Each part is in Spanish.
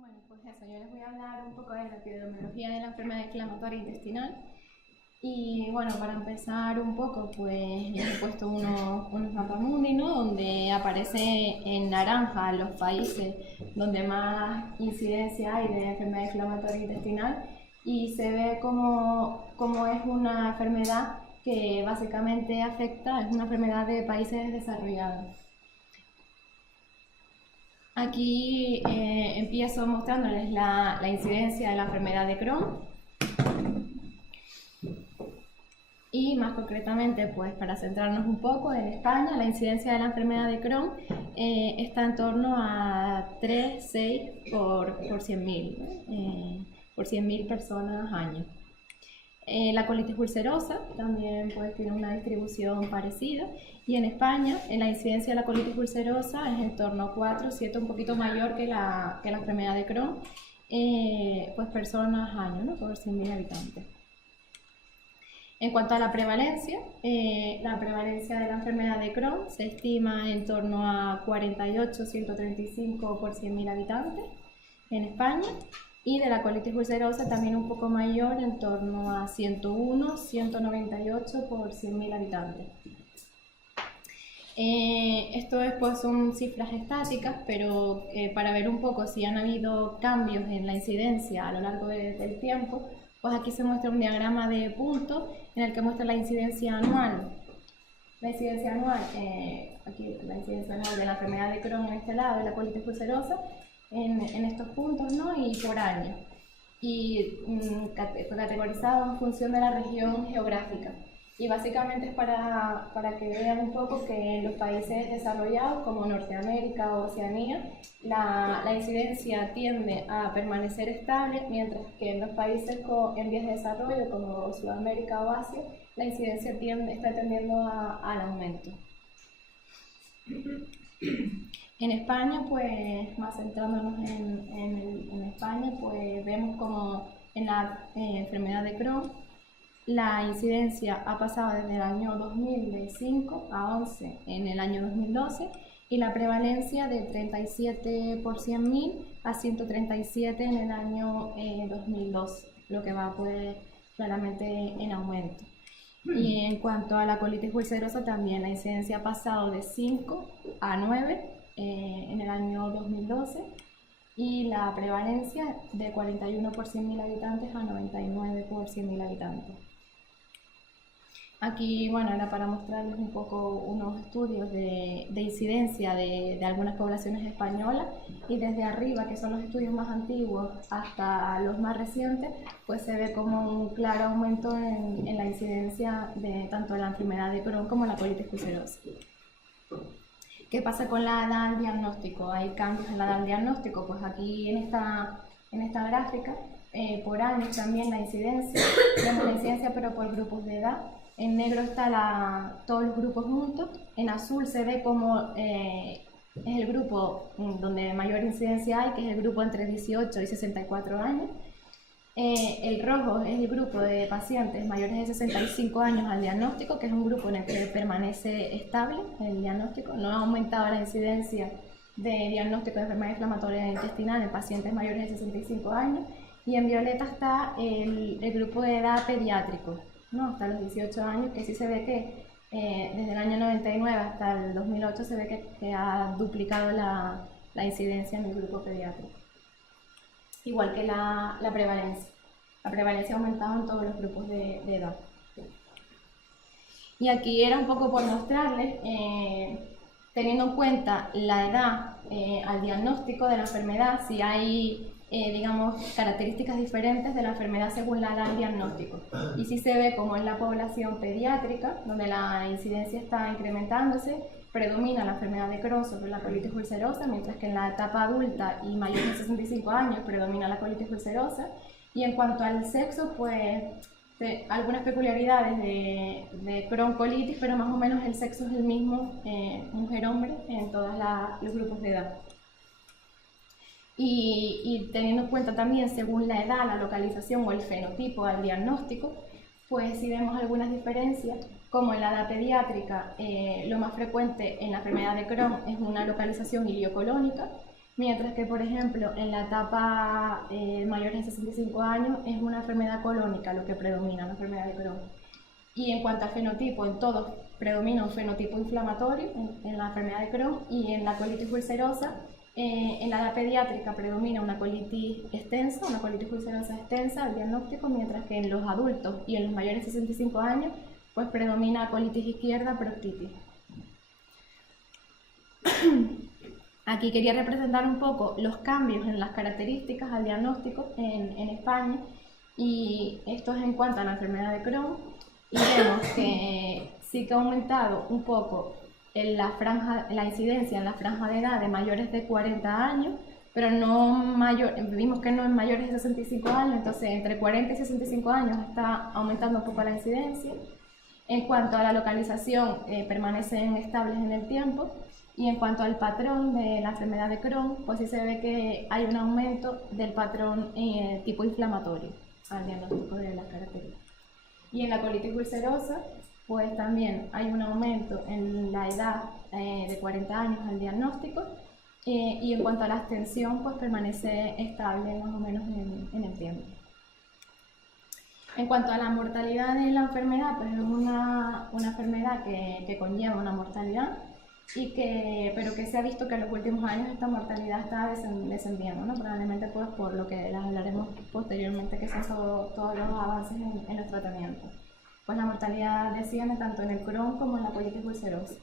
Bueno, pues eso, yo les voy a hablar un poco de la epidemiología de la enfermedad inflamatoria intestinal. Y bueno, para empezar un poco, pues he puesto unos mapamundi, ¿no? Donde aparece en naranja los países donde más incidencia hay de enfermedad inflamatoria intestinal, y se ve como es una enfermedad que básicamente afecta, es una enfermedad de países desarrollados. Aquí empiezo mostrándoles la incidencia de la enfermedad de Crohn. Y más concretamente, pues para centrarnos un poco, en España la incidencia de la enfermedad de Crohn está en torno a 3,6 por 100.000, por 100.000 personas año. La colitis ulcerosa también pues tiene una distribución parecida, y en España la incidencia de la colitis ulcerosa es en torno a 4, 7, un poquito mayor que la enfermedad de Crohn, pues personas año, ¿no? Por 100.000 habitantes. En cuanto a la prevalencia de la enfermedad de Crohn se estima en torno a 48, 135 por 100.000 habitantes en España, y de la colitis ulcerosa también un poco mayor, en torno a 101, 198 por 100.000 habitantes. Esto es, pues, son cifras estáticas, pero para ver un poco si han habido cambios en la incidencia a lo largo del tiempo, pues aquí se muestra un diagrama de puntos en el que muestra la incidencia anual. La incidencia anual, aquí la incidencia anual de la enfermedad de Crohn en este lado y la colitis ulcerosa en estos puntos, ¿no? Y por año. Y categorizado en función de la región geográfica. Y básicamente es para que vean un poco que en los países desarrollados como Norteamérica o Oceanía la incidencia tiende a permanecer estable, mientras que en los países en vías de desarrollo como Sudamérica o Asia la incidencia está tendiendo al aumento. En España, pues más centrándonos en España, pues vemos como en la enfermedad de Crohn la incidencia ha pasado desde el año 2000 de 5 a 11 en el año 2012, y la prevalencia de 37 por 100.000 a 137 en el año 2002, lo que va pues claramente en aumento. Y en cuanto a la colitis ulcerosa, también la incidencia ha pasado de 5 a 9 en el año 2012, y la prevalencia de 41 por 100.000 habitantes a 99 por 100.000 habitantes. Aquí, bueno, era para mostrarles un poco unos estudios de incidencia de algunas poblaciones españolas, y desde arriba, que son los estudios más antiguos, hasta los más recientes, pues se ve como un claro aumento en la incidencia de tanto la enfermedad de Crohn como la colitis ulcerosa. ¿Qué pasa con la edad al diagnóstico? ¿Hay cambios en la edad al diagnóstico? Pues aquí en esta gráfica, por años también la incidencia, vemos la incidencia pero por grupos de edad. En negro está todos los grupos juntos, en azul se ve como es el grupo donde mayor incidencia hay, que es el grupo entre 18 y 64 años. El rojo es el grupo de pacientes mayores de 65 años al diagnóstico, que es un grupo en el que permanece estable el diagnóstico, no ha aumentado la incidencia de diagnóstico de enfermedad inflamatoria intestinal en pacientes mayores de 65 años. Y en violeta está el grupo de edad pediátrico, ¿no? Hasta los 18 años, que sí se ve que desde el año 99 hasta el 2008 se ve que ha duplicado la incidencia en el grupo pediátrico. Igual que la prevalencia. La prevalencia ha aumentado en todos los grupos de edad. Y aquí era un poco por mostrarles, teniendo en cuenta la edad al diagnóstico de la enfermedad, si hay digamos, características diferentes de la enfermedad según la edad del diagnóstico. Y sí se ve como en la población pediátrica, donde la incidencia está incrementándose, predomina la enfermedad de Crohn sobre la colitis ulcerosa, mientras que en la etapa adulta y mayor de 65 años predomina la colitis ulcerosa. Y en cuanto al sexo, pues algunas peculiaridades de Crohn colitis, pero más o menos el sexo es el mismo, mujer-hombre, en todos los grupos de edad. Y teniendo en cuenta también, según la edad, la localización o el fenotipo al diagnóstico, pues si vemos algunas diferencias, como en la edad pediátrica, lo más frecuente en la enfermedad de Crohn es una localización iliocolónica, Mientras que, por ejemplo, en la etapa mayores de 65 años es una enfermedad colónica lo que predomina, una enfermedad de Crohn. Y en cuanto al fenotipo, en todos predomina un fenotipo inflamatorio en la enfermedad de Crohn, y en la colitis ulcerosa, en la edad pediátrica predomina una colitis extensa, una colitis ulcerosa extensa, el diagnóstico, mientras que en los adultos y en los mayores de 65 años pues predomina colitis izquierda, proctitis. Aquí quería representar un poco los cambios en las características al diagnóstico en España, y esto es en cuanto a la enfermedad de Crohn, y vemos que sí que ha aumentado un poco en la incidencia en la franja de edad de mayores de 40 años, pero vimos que no en mayores de 65 años, entonces entre 40 y 65 años está aumentando un poco la incidencia. En cuanto a la localización, permanecen estables en el tiempo. Y en cuanto al patrón de la enfermedad de Crohn, pues sí se ve que hay un aumento del patrón tipo inflamatorio al diagnóstico de las características. Y en la colitis ulcerosa, pues también hay un aumento en la edad de 40 años al diagnóstico, y en cuanto a la extensión, pues permanece estable más o menos en el tiempo. En cuanto a la mortalidad de la enfermedad, pues es una enfermedad que conlleva una mortalidad, pero que se ha visto que en los últimos años esta mortalidad está descendiendo, ¿no? Probablemente pues por lo que les hablaremos posteriormente, que son todos los avances en los tratamientos. Pues la mortalidad desciende tanto en el Crohn como en la colitis ulcerosa.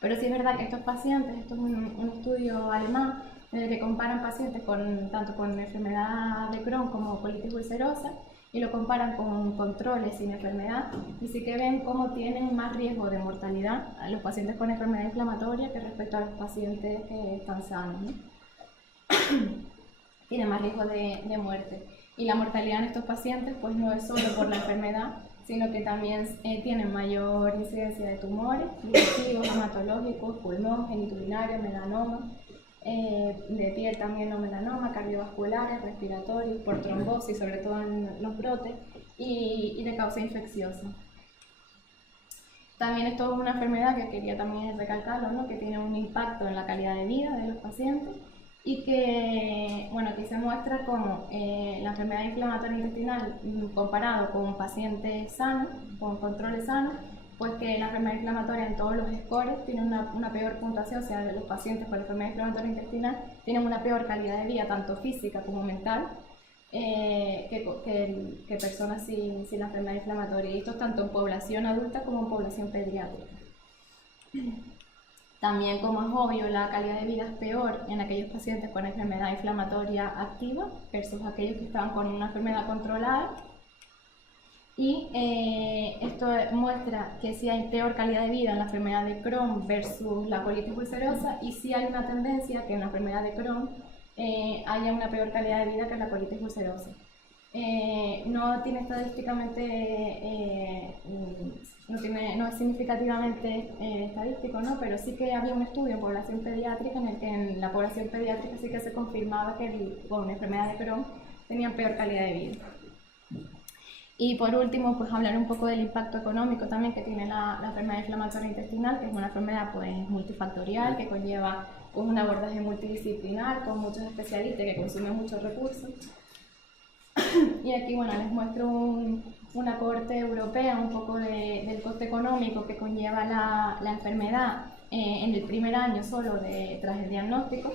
Pero sí es verdad que estos pacientes, esto es un estudio alemán en el que comparan pacientes tanto con enfermedad de Crohn como colitis ulcerosa, y lo comparan con controles sin enfermedad, y sí que ven cómo tienen más riesgo de mortalidad a los pacientes con enfermedad inflamatoria que respecto a los pacientes que están sanos, ¿no? Tienen más riesgo de muerte. Y la mortalidad en estos pacientes pues no es solo por la enfermedad, sino que también tienen mayor incidencia de tumores, digestivos, hematológicos, pulmón, genitourinario, melanoma, de piel también no melanoma, cardiovasculares, respiratorios, por trombosis, sobre todo en los brotes, y de causa infecciosa. También esto es una enfermedad que quería también recalcarlo, ¿no? Que tiene un impacto en la calidad de vida de los pacientes, y que, bueno, aquí se muestra cómo la enfermedad inflamatoria intestinal, comparado con pacientes sanos, con controles sanos, pues que la enfermedad inflamatoria en todos los scores tiene una peor puntuación, o sea, los pacientes con enfermedad inflamatoria intestinal tienen una peor calidad de vida, tanto física como mental, que personas sin la enfermedad inflamatoria, y esto tanto en población adulta como en población pediátrica. También, como es obvio, la calidad de vida es peor en aquellos pacientes con enfermedad inflamatoria activa versus aquellos que estaban con una enfermedad controlada. Y esto muestra que sí hay peor calidad de vida en la enfermedad de Crohn versus la colitis ulcerosa, y sí hay una tendencia que en la enfermedad de Crohn haya una peor calidad de vida que en la colitis ulcerosa. No tiene estadísticamente, no es significativamente estadístico, ¿no? Pero sí que había un estudio en población pediátrica en el que en la población pediátrica sí que se confirmaba que con enfermedad de Crohn tenían peor calidad de vida. Y por último, pues hablar un poco del impacto económico también que tiene la enfermedad inflamatoria intestinal, que es una enfermedad pues multifactorial, que conlleva pues, un abordaje multidisciplinar con muchos especialistas que consumen muchos recursos. Y aquí, bueno, les muestro una cohorte europea un poco del coste económico que conlleva la enfermedad en el primer año solo tras el diagnóstico,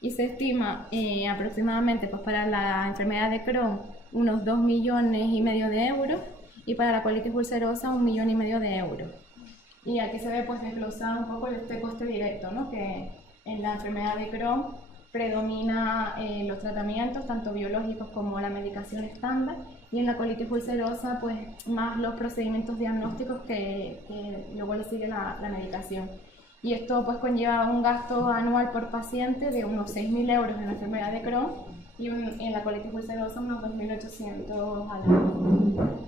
y se estima aproximadamente pues, para la enfermedad de Crohn unos 2,5 millones de euros, y para la colitis ulcerosa 1,5 millones de euros. Y aquí se ve pues desglosado un poco este coste directo, ¿no? Que en la enfermedad de Crohn predomina los tratamientos, tanto biológicos como la medicación estándar, y en la colitis ulcerosa pues más los procedimientos diagnósticos que luego le sigue la medicación. Y esto pues conlleva un gasto anual por paciente de unos 6.000 euros en la enfermedad de Crohn, y en la colitis ulcerosa unos 2.800 al año.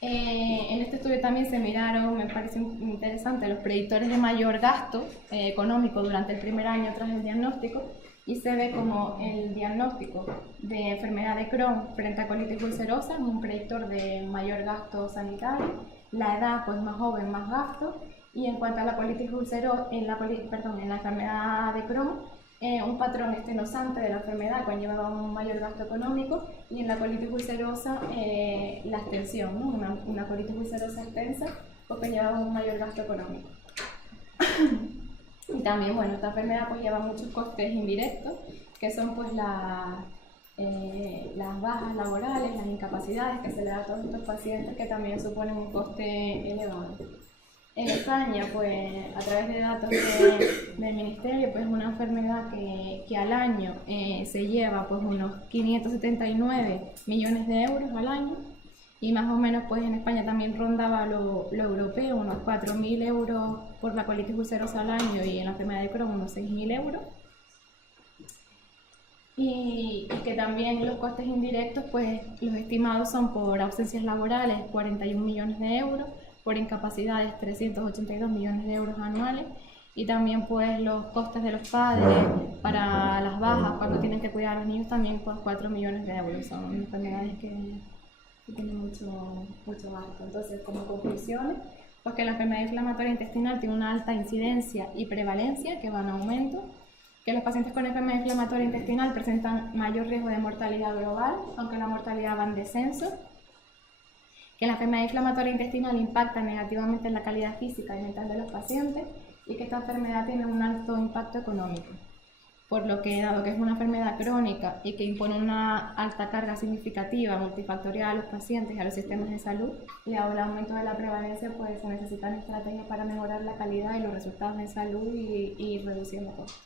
En este estudio también se miraron, me parece interesante, los predictores de mayor gasto económico durante el primer año tras el diagnóstico, y se ve como el diagnóstico de enfermedad de Crohn frente a colitis ulcerosa es un predictor de mayor gasto sanitario, la edad pues más joven, más gasto, Y en cuanto a la colitis ulcerosa, en la enfermedad de Crohn, un patrón estenosante de la enfermedad conlleva un mayor gasto económico, y en la colitis ulcerosa la extensión, ¿no? Una colitis ulcerosa extensa pues conlleva un mayor gasto económico. Y también, bueno, esta enfermedad pues lleva muchos costes indirectos, que son pues las bajas laborales, las incapacidades que se le da a todos estos pacientes, que también suponen un coste elevado. En España, pues a través de datos del Ministerio, pues es una enfermedad que al año se lleva pues unos 579 millones de euros al año, y más o menos pues en España también rondaba lo europeo, unos 4.000 euros por la colitis ulcerosa al año, y en la enfermedad de Crohn unos 6.000 euros. Y que también los costes indirectos, pues los estimados son por ausencias laborales 41 millones de euros, por incapacidades 382 millones de euros anuales, y también pues los costes de los padres para las bajas cuando tienen que cuidar a los niños también pues 4 millones de euros. Son enfermedades que tienen mucho gasto. Entonces, como conclusiones, pues que la enfermedad inflamatoria intestinal tiene una alta incidencia y prevalencia que va en aumento, que los pacientes con enfermedad inflamatoria intestinal presentan mayor riesgo de mortalidad global, aunque la mortalidad va en descenso, que la enfermedad inflamatoria intestinal impacta negativamente en la calidad física y mental de los pacientes, y que esta enfermedad tiene un alto impacto económico, por lo que, dado que es una enfermedad crónica y que impone una alta carga significativa multifactorial a los pacientes y a los sistemas de salud, y dado el aumento de la prevalencia, pues se necesitan estrategias para mejorar la calidad y los resultados de salud y reduciendo costos.